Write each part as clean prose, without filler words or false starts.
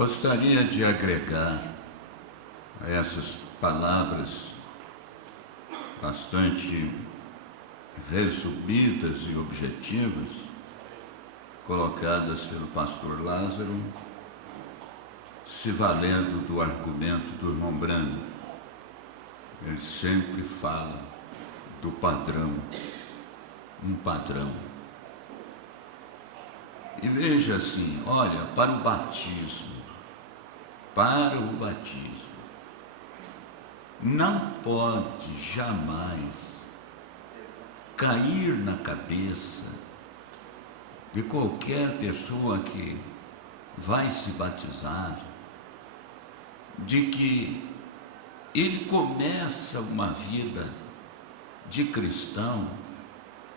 Gostaria de agregar a essas palavras bastante resumidas e objetivas colocadas pelo pastor Lázaro, se valendo do argumento do irmão Brando. Ele sempre fala do padrão, um padrão. E veja assim, olha, para o batismo, não pode jamais cair na cabeça de qualquer pessoa que vai se batizar, de que ele começa uma vida de cristão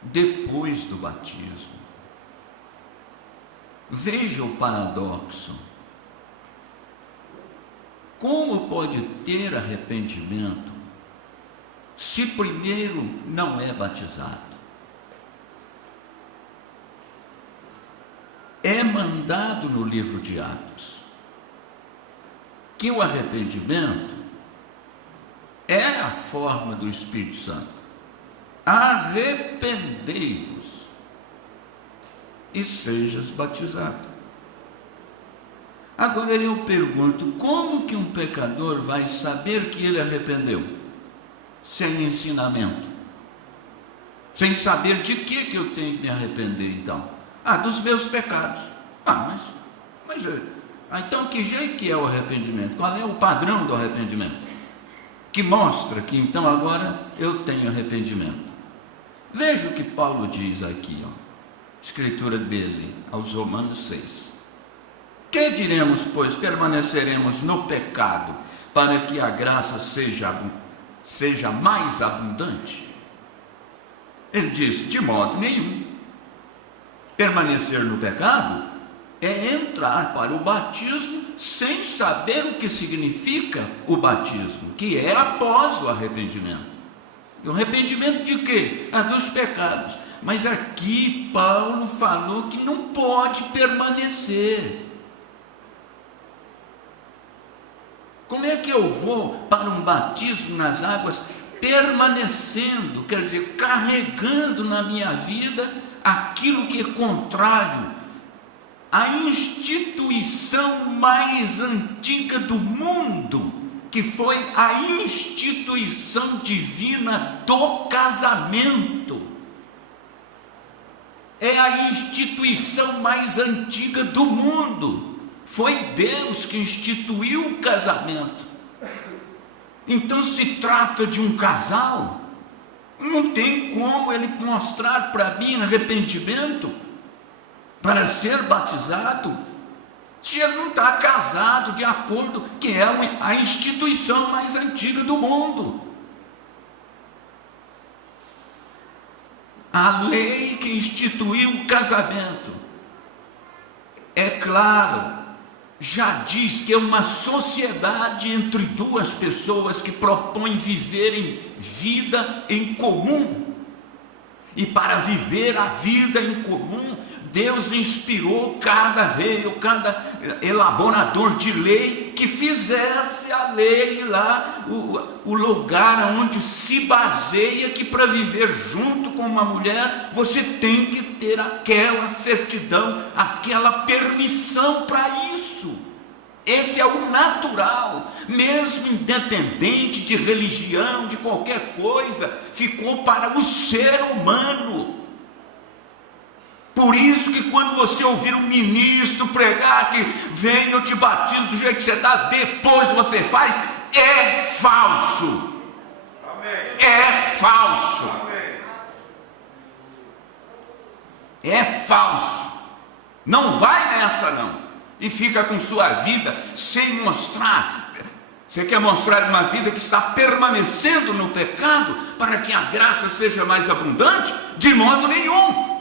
depois do batismo. Veja o paradoxo. Como pode ter arrependimento se primeiro não é batizado? É mandado no livro de Atos que o arrependimento é a forma do Espírito Santo. Arrependei-vos e sejas batizado. Agora eu pergunto, como que um pecador vai saber que ele arrependeu? Sem ensinamento. Sem saber de que eu tenho que me arrepender então? Dos meus pecados. Então que jeito que é o arrependimento? Qual é o padrão do arrependimento? Que mostra que então agora eu tenho arrependimento. Veja o que Paulo diz aqui, escritura dele, aos Romanos 6. Que diremos, pois, permaneceremos no pecado para que a graça seja mais abundante? Ele diz, de modo nenhum. Permanecer no pecado é entrar para o batismo sem saber o que significa o batismo, que é após o arrependimento. E o arrependimento de quê? Dos pecados. Mas aqui Paulo falou que não pode permanecer. Como é que eu vou para um batismo nas águas permanecendo, quer dizer, carregando na minha vida aquilo que é contrário à instituição mais antiga do mundo, que foi a instituição divina do casamento? É a instituição mais antiga do mundo. Foi Deus que instituiu o casamento. Então se trata de um casal, não tem como ele mostrar para mim arrependimento para ser batizado, se ele não está casado de acordo que é a instituição mais antiga do mundo. A lei que instituiu o casamento, é claro, já diz que é uma sociedade entre duas pessoas que propõem viverem vida em comum. E para viver a vida em comum, Deus inspirou cada rei ou cada elaborador de lei que fizesse a lei lá, o lugar onde se baseia que para viver junto com uma mulher, você tem que ter aquela certidão, aquela permissão para isso. Esse é o natural, mesmo independente de religião, de qualquer coisa, ficou para o ser humano. Por isso que quando você ouvir um ministro pregar que vem, eu te batizo do jeito que você está, depois você faz, é falso. Amém. É falso. Amém. É falso. Não vai nessa não. E fica com sua vida sem mostrar. Você quer mostrar uma vida que está permanecendo no pecado para que a graça seja mais abundante? De modo nenhum.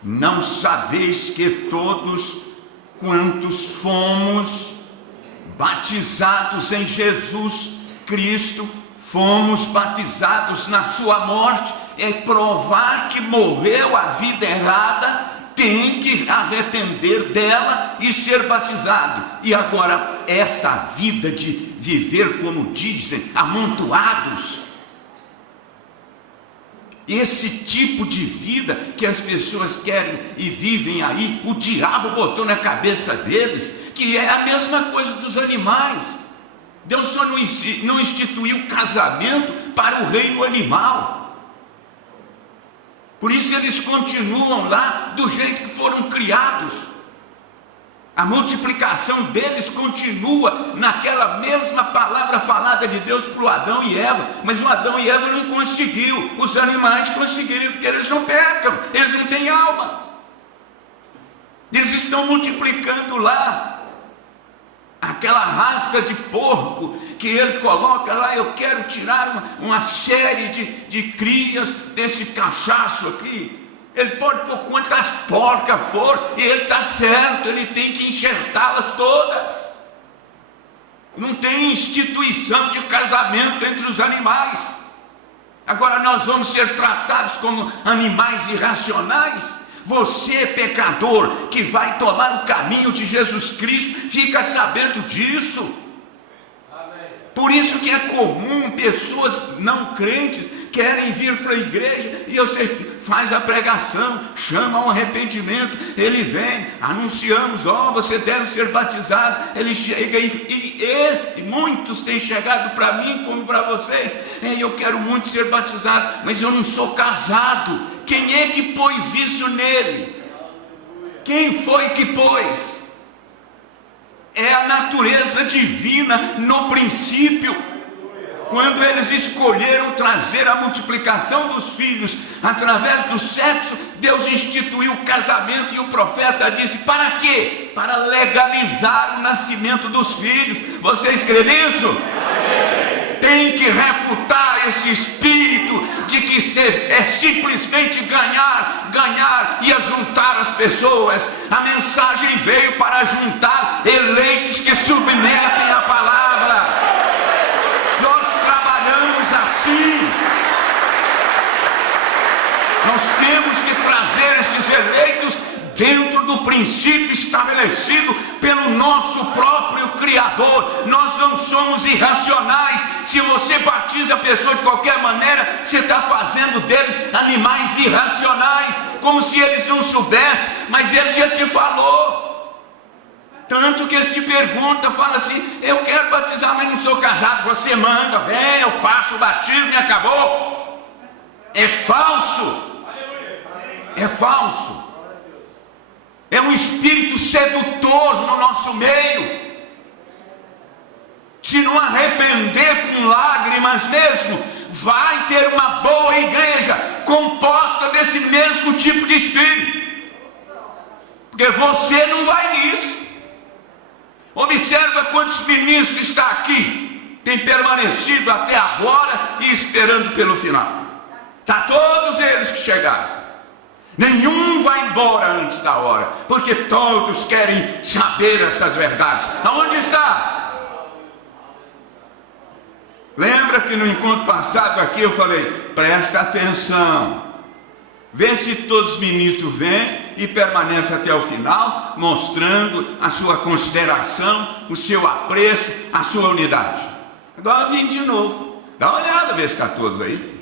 Não sabeis que todos quantos fomos batizados em Jesus Cristo, fomos batizados na sua morte? É provar que morreu a vida errada tem que arrepender dela e ser batizado. E agora, essa vida de viver, como dizem, amontoados, esse tipo de vida que as pessoas querem e vivem aí, o diabo botou na cabeça deles que é a mesma coisa dos animais. Deus só não instituiu casamento para o reino animal. Por isso eles continuam lá do jeito que foram criados. A multiplicação deles continua naquela mesma palavra falada de Deus para o Adão e Eva. Mas o Adão e Eva não conseguiu. Os animais conseguiram, porque eles não pecam, eles não têm alma. Eles estão multiplicando lá. Aquela raça de porco que ele coloca lá, eu quero tirar uma série de crias desse cachaço aqui. Ele pode pôr quantas porcas for, e ele está certo, ele tem que enxertá-las todas. Não tem instituição de casamento entre os animais. Agora nós vamos ser tratados como animais irracionais. Você, pecador, que vai tomar o caminho de Jesus Cristo, fica sabendo disso. Por isso que é comum pessoas não crentes querem vir para a igreja, e você faz a pregação, chama ao arrependimento, ele vem, anunciamos, você deve ser batizado, ele chega e muitos têm chegado para mim como para vocês, eu quero muito ser batizado, mas eu não sou casado. Quem é que pôs isso nele? Quem foi que pôs? É a natureza divina no princípio. Quando eles escolheram trazer a multiplicação dos filhos através do sexo, Deus instituiu o casamento, e o profeta disse: para quê? Para legalizar o nascimento dos filhos. Vocês creem nisso? Tem que refutar esse espírito de que é simplesmente ganhar e ajuntar as pessoas. A mensagem veio para juntar eleitos que submetem a palavra. Nós temos que trazer estes eleitos dentro do princípio estabelecido pelo nosso próprio Criador. Nós não somos irracionais. Se você batiza a pessoa de qualquer maneira, você está fazendo deles animais irracionais, como se eles não soubessem, mas ele já te falou. Tanto que eles te perguntam, fala assim: eu quero batizar, mas não sou casado. Você manda, vem, eu faço o batismo e acabou. É falso. É falso. É um espírito sedutor no nosso meio. Se não arrepender com lágrimas mesmo, vai ter uma boa igreja composta desse mesmo tipo de espírito, porque você não vai nisso. Observa quantos ministros está aqui, tem permanecido até agora e esperando pelo final. Está todos eles que chegaram. Nenhum vai embora antes da hora, porque todos querem saber essas verdades. Aonde está? Lembra que no encontro passado aqui eu falei: presta atenção, vê se todos os ministros vêm e permanecem até o final, mostrando a sua consideração, o seu apreço, a sua unidade. Agora vem de novo, dá uma olhada, vê se está todos aí.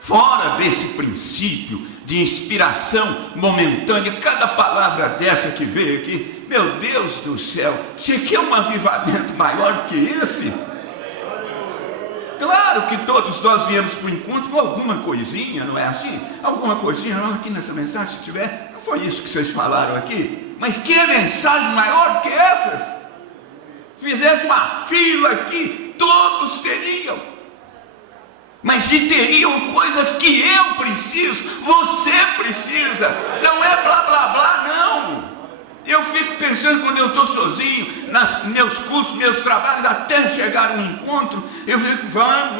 Fora desse princípio de inspiração momentânea, cada palavra dessa que veio aqui, meu Deus do céu, você quer um avivamento maior que esse? Claro que todos nós viemos para o encontro com alguma coisinha, não é assim? Alguma coisinha, aqui nessa mensagem, se tiver, não foi isso que vocês falaram aqui? Mas que mensagem maior que essas? Fizesse uma fila aqui, todos teriam. Mas se teriam coisas que eu preciso, você precisa. Não é blá blá blá, não. Eu fico pensando, quando eu estou sozinho, nos meus cultos, meus trabalhos, até chegar um encontro, eu fico, vamos.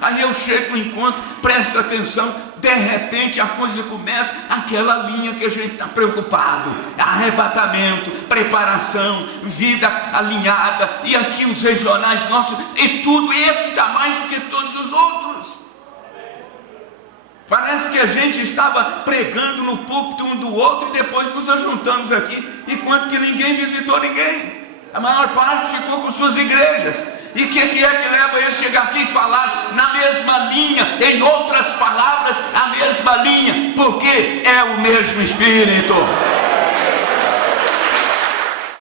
Aí eu chego no encontro, presto atenção, de repente a coisa começa, aquela linha que a gente está preocupado, arrebatamento, preparação, vida alinhada, e aqui os regionais nossos, e tudo esse está mais do que todos os outros. Parece que a gente estava pregando no púlpito um do outro e depois nos ajuntamos aqui, enquanto que ninguém visitou ninguém. A maior parte ficou com suas igrejas. E o que é que leva ele a chegar aqui e falar na mesma linha, em outras palavras, a mesma linha? Porque é o mesmo Espírito.